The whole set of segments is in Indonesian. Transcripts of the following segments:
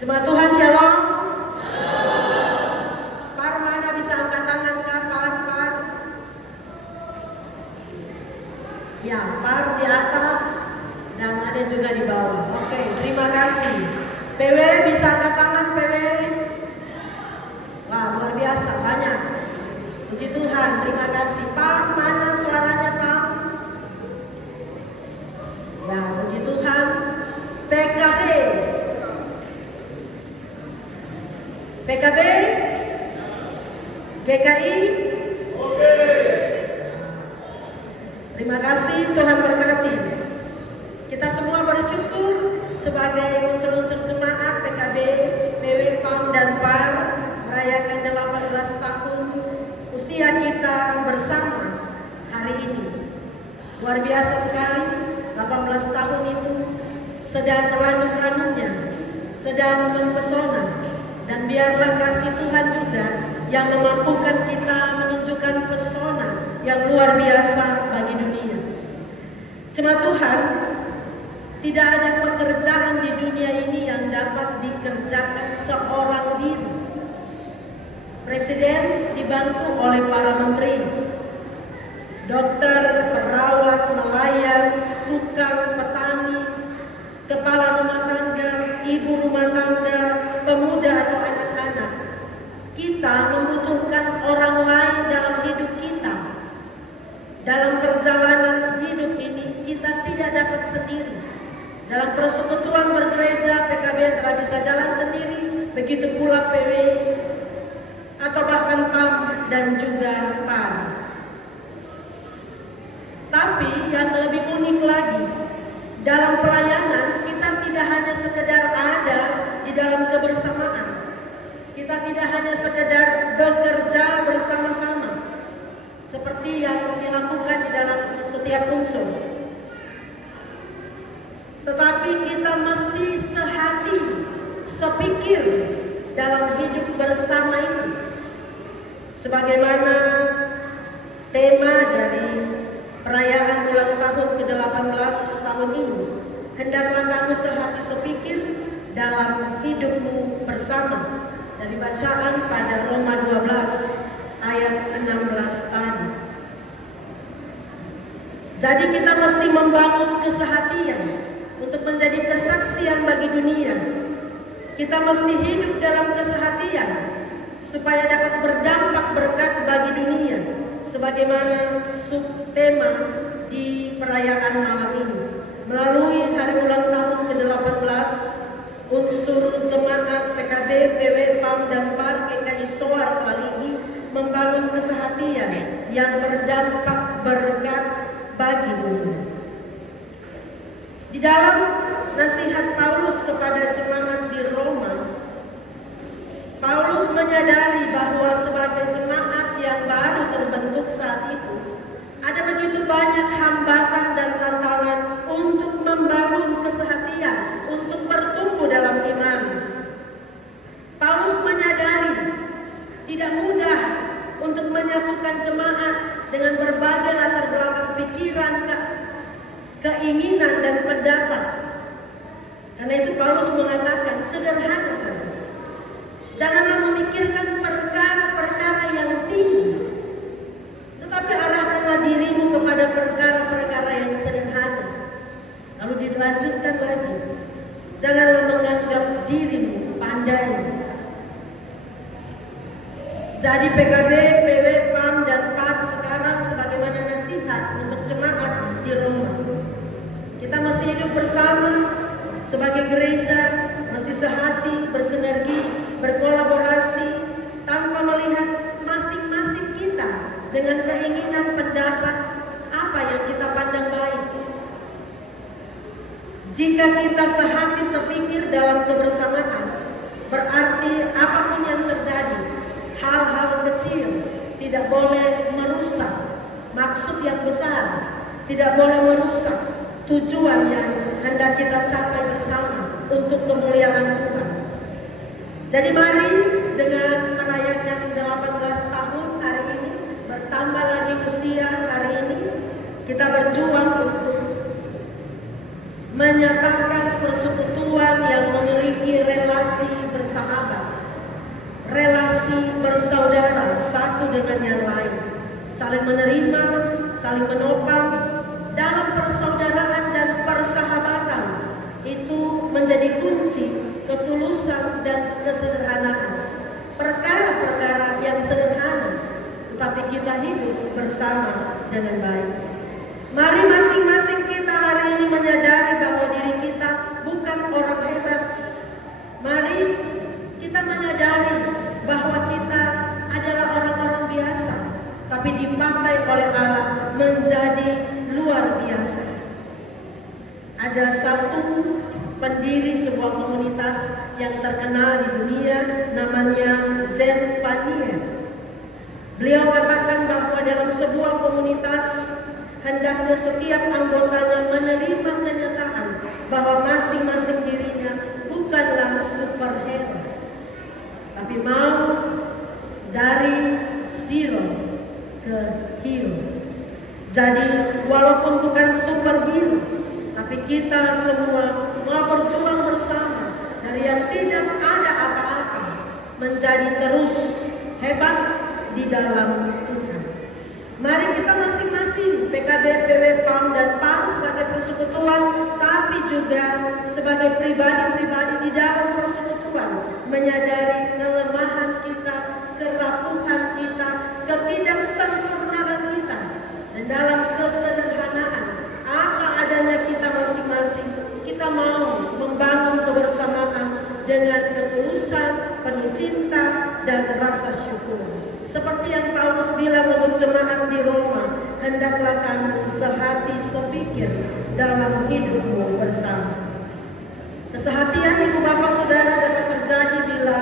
Jemaat Tuhan, shalom. Par mana bisa angkat tangan kah? Par. Ya, par di atas dan ada juga di bawah. Oke, terima kasih. PW bisa angkat tangan, PW. Wah, luar biasa, banyak. Puji Tuhan, terima kasih. Pak, mana suaranya, Pak? Ya, puji Tuhan. PKB. PKB? GKI? Oke. Terima kasih, Tuhan berkati. Kita semua bersyukur sebagai unsur-unsur jemaat PKB, PW, PAM, dan PAR merayakan 18 tahun usia kita bersama hari ini. Luar biasa sekali, 18 tahun itu sedang ranum-ranumnya, sedang mempesona. Dan biarlah kasih Tuhan juga yang memampukan kita menunjukkan pesona yang luar biasa bagi dunia. Jemaat Tuhan, tidak ada pekerjaan di dunia ini yang dapat dikerjakan seorang diri. Presiden dibantu oleh para menteri, dokter, perawat, nelayan, tukang, petani, kepala rumah tangga, ibu rumah tangga, pemuda atau anak-anak. Kita membutuhkan orang lain dalam hidup kita. Dalam perjalanan hidup ini kita tidak dapat sendiri. Dalam persekutuan bergereja PKB telah bisa jalan sendiri, begitu pula PW atau bahkan PAM dan juga PAR. Tapi yang lebih unik lagi, dalam pelayanan kita tidak hanya sekedar ada di dalam kebersamaan. Kita tidak hanya sekedar bekerja bersama-sama seperti yang dilakukan di dalam setiap unsur. Tetapi kita mesti sehati, sepikir dalam hidup bersama ini. Sebagaimana tema dari perayaan ulang tahun ke-18 tahun ini, hendaklah kamu sehati sepikir dalam hidupmu bersama, dari bacaan pada Roma 12 ayat 16 tadi. Jadi kita mesti membangun kesehatian untuk menjadi kesaksian bagi dunia. Kita mesti hidup dalam kesehatian supaya dapat berdampak berkat bagi dunia, sebagaimana subtema di perayaan malam ini. Melalui hari ulang tahun ke-18, unsur jemaat PKB, PW, PAM, dan PAR GKI Soar kali ini membangun kesehatian yang berdampak berkat bagi dunia. Di dalam nasihat Paulus kepada jemaat di Roma, Paulus menyadari bahwa sebagai jemaat yang baru terbentuk saat itu, ada begitu banyak hambatan dan tantangan untuk membangun kesehatian, untuk bertumbuh dalam iman. Paulus menyadari tidak mudah untuk menyatukan jemaat dengan berbagai latar belakang pikiran, keinginan, dan pendapat. Karena itu Paulus mengatakan sederhana saja. Janganlah memikirkan perkara-perkara yang tinggi, tetapi arahkanlah dirimu kepada perkara-perkara yang sederhana. Lalu dilanjutkan lagi, janganlah menganggap dirimu pandai. Jadi PKB, PW, PAM, dan PAR sekarang sebagaimana nasihat untuk jemaat di Roma. Kita mesti hidup bersama sebagai gereja, mesti sehati, bersinergi, berkolaborasi, tanpa melihat masing-masing kita dengan keinginan pendapat apa yang kita pandang baik. Jika kita sehati sepikir dalam kebersamaan, berarti apapun yang terjadi, hal-hal kecil tidak boleh merusak maksud yang besar, tidak boleh merusak tujuan yang hendak kita capai bersama untuk kemuliaan Tuhan. Jadi mari dengan merayakan 18 tahun hari ini, bertambah lagi usia hari ini, kita berjuang untuk menyatakan persekutuan yang memiliki relasi masih bersaudara satu dengan yang lain, saling menerima, saling menopang dalam persaudaraan dan persahabatan. Itu menjadi kunci ketulusan dan kesederhanaan. Perkara-perkara yang sederhana, tetapi kita hidup bersama dengan baik. Mari masing-masing kita hari ini menyadari bahwa diri kita bukan orang hebat. Mari kita menyadari bahwa kita adalah orang-orang biasa, tapi dipakai oleh Allah menjadi luar biasa. Ada satu pendiri sebuah komunitas yang terkenal di dunia, namanya Zen Panier. Beliau katakan bahwa dalam sebuah komunitas hendaknya setiap anggotanya menerima kenyataan bahwa masing-masing dirinya bukanlah superhero, tapi mau dari zero ke hero. Jadi walaupun bukan superhero, tapi kita semua mau berjuang bersama dari yang tidak ada apa-apa menjadi terus hebat di dalam Tuhan. Mari kita masing-masing, PKB, PW, PAM, dan PAM sebagai persekutuan, tapi juga sebagai pribadi-pribadi di dalam persekutuan, menyadari kelemahan kita, kerapuhan kita, ketidaksempurnaan kita, dan dalam kesederhanaan apa adanya kita masing-masing, kita mau membangun kebersamaan dengan ketulusan, penuh cinta, dan rasa syukur. Seperti yang Paulus bilang untuk jemaat di Roma, hendaklah kamu sehati sepikir dalam hidupmu bersama. Kesehatian ibu bapak saudara dapat terjadi bila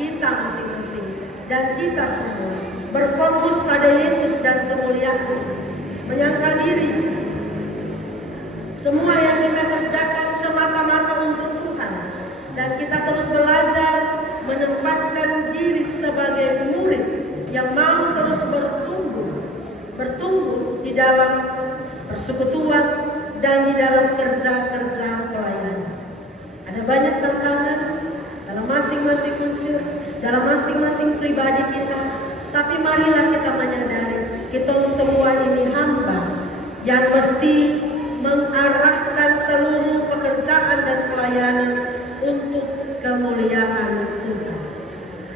kita masing-masing dan kita semua berfokus pada Yesus dan kemuliaan, menyangkal diri. Semua yang kita kerjakan semata-mata untuk Tuhan, dan kita terus belajar menempatkan diri sebagai murid yang mau terus bertumbuh di dalam persekutuan dan di dalam kerja-kerja pelayanan. Ada banyak tantangan dalam masing-masing unsur, dalam masing-masing pribadi kita, tapi marilah kita menyadari kita semua ini hamba yang mesti mengarahkan seluruh pekerjaan dan pelayanan untuk kemuliaan Tuhan.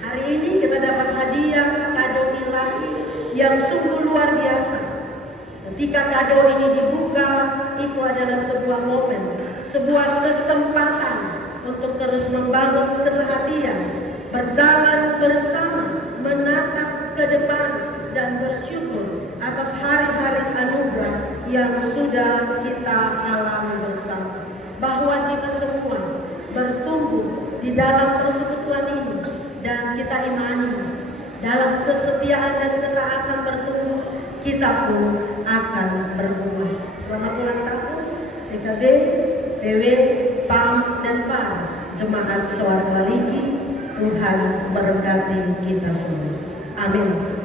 Hari ini kita dapat hadiah kado ilahi yang sungguh luar biasa. Ketika kado ini dibuka, itu adalah sebuah momen, sebuah kesempatan untuk terus membangun kesehatian, berjalan bersama, menatap ke depan, dan bersyukur atas hari-hari anugerah yang sudah kita alami bersama. Bahwa kita semua bertumbuh di dalam persekutuan ini, dan kita imani dalam kesetiaan dan ketaatan bertumbuh, kita pun akan berbuah. Selamat ulang tahun PKB, PW, PAM, dan PAM, Jemaat Suara Maliki. Tuhan memberkati kita semua. Amin.